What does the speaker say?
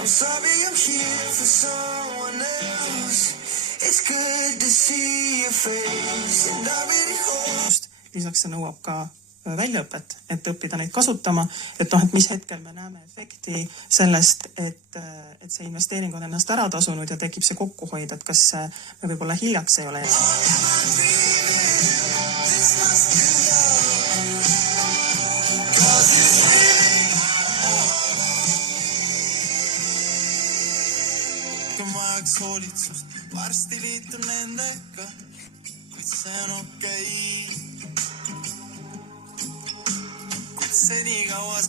I'm sorry I'm here for someone else. It's good to see your face and I really hope. Lisaks see nõuab ka väljaõpet, et õppida neid kasutama, et mis hetkel me näeme efekti sellest, et see investeering on ennast ära tasunud ja tekib see kokkuhoid, et kas me võib-olla hiljaks ei ole. Vajaks hoolitsust, varsti liitun nendega, kuid see on okei. Kuid seni kaua